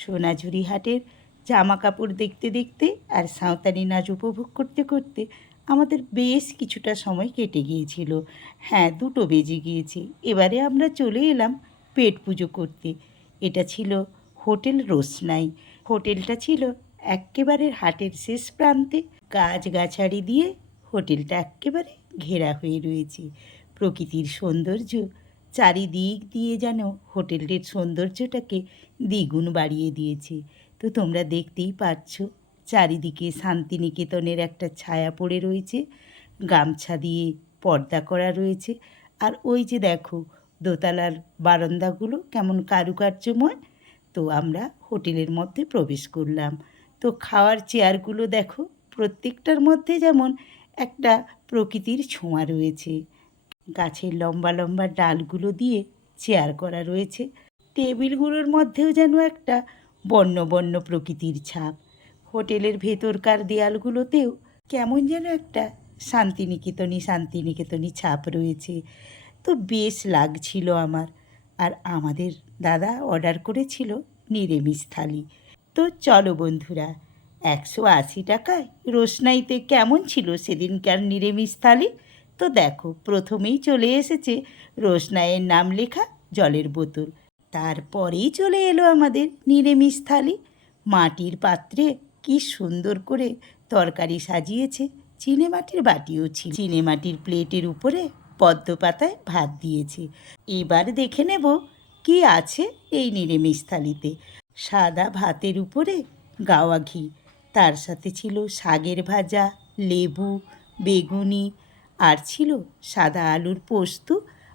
সোনাঝুরি হাটের জামা কাপড় দেখতে দেখতে আর সাঁওতালি নাচ উপভোগ করতে করতে আমাদের বেশ কিছুটা সময় কেটে গিয়েছিল। হ্যাঁ, 2টো বেজে গিয়েছে। এবারে আমরা চলে এলাম পেট পুজো করতে। এটা ছিল হোটেল রোশনাই। হোটেলটা ছিল এক্কেবারে হাটের শেষ প্রান্তে। গাছগাছালি দিয়ে হোটেলটা এক্কেবারে ঘেরা হয়ে রয়েছে। প্রকৃতির সৌন্দর্য চারিদিক দিয়ে যেন হোটেলটির সৌন্দর্যটাকে দ্বিগুণ বাড়িয়ে দিয়েছে। তো তোমরা দেখতেই পাচ্ছ চারিদিকে শান্তিনিকেতনের একটা ছায়া পড়ে রয়েছে, গামছা দিয়ে পর্দা করা রয়েছে। আর ওই যে দেখো দোতলার বারান্দাগুলো কেমন কারুকার্যময়। তো আমরা হোটেলের মধ্যে প্রবেশ করলাম। তো খাওয়ার চেয়ারগুলো দেখো, প্রত্যেকটার মধ্যে যেমন একটা প্রকৃতির ছোঁয়া রয়েছে। গাছের লম্বা লম্বা ডালগুলো দিয়ে চেয়ার করা রয়েছে। টেবিলগুলোর মধ্যেও যেন একটা বন্য বন্য প্রকৃতির ছাপ। হোটেলের ভেতরকার দেয়ালগুলোতেও কেমন যেন একটা শান্তিনিকেতনী ছাপ রয়েছে। তো বেশ লাগছিল আমার। আর আমাদের দাদা অর্ডার করেছিল নিরামিষ থালি। তো চলো বন্ধুরা, 180 টাকায় রোশনাইতে কেমন ছিল সেদিনকার নিরামিষ থালি। তো দেখো, প্রথমেই চলে এসেছে রোশনাইয়ের নাম লেখা জলের বোতল। তারপরেই চলে এলো আমাদের নিরামিষ থালি। মাটির পাত্রে কি সুন্দর করে তরকারি সাজিয়েছে। চিনেমাটির বাটিও ছিল। চিনেমাটির প্লেটের উপরে পদ্ম পাতায় ভাত দিয়েছে। এবার দেখে নেব কি আছে এই নিরামিষ থালিতে। সাদা ভাতের উপরে গাওয়া ঘি, তার সাথে ছিল শাকের ভাজা, লেবু, বেগুনি, আর ছিল সাদা আলুর পোস্ত।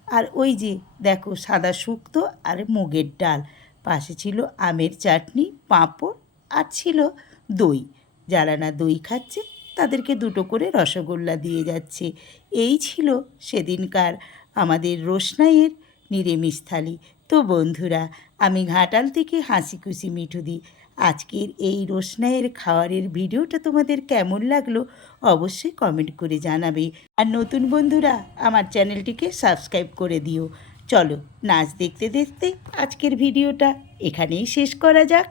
আর ওই যে দেখো সাদা শুক্তো আর মুগের ডাল। পাশে ছিল আমের চাটনি, পাঁপড়, আর ছিল দই। যারা না দই খাচ্ছে তাদেরকে 2টো করে রসগোল্লা দিয়ে যাচ্ছে। এই ছিল সেদিনকার আমাদের রোশনাইয়ের নিরামিষ থালি। তো বন্ধুরা, আমি ঘাটাল থেকে হাসি খুশি মিঠুদি। আজকের এই রোশনাইয়ের খাওয়ারের ভিডিওটা তোমাদের কেমন লাগলো অবশ্যই কমেন্ট করে জানাবে। আর নতুন বন্ধুরা আমার চ্যানেলটিকে সাবস্ক্রাইব করে দিও। চলো নাচ দেখতে দেখতে আজকের ভিডিওটা এখানেই শেষ করা যাক।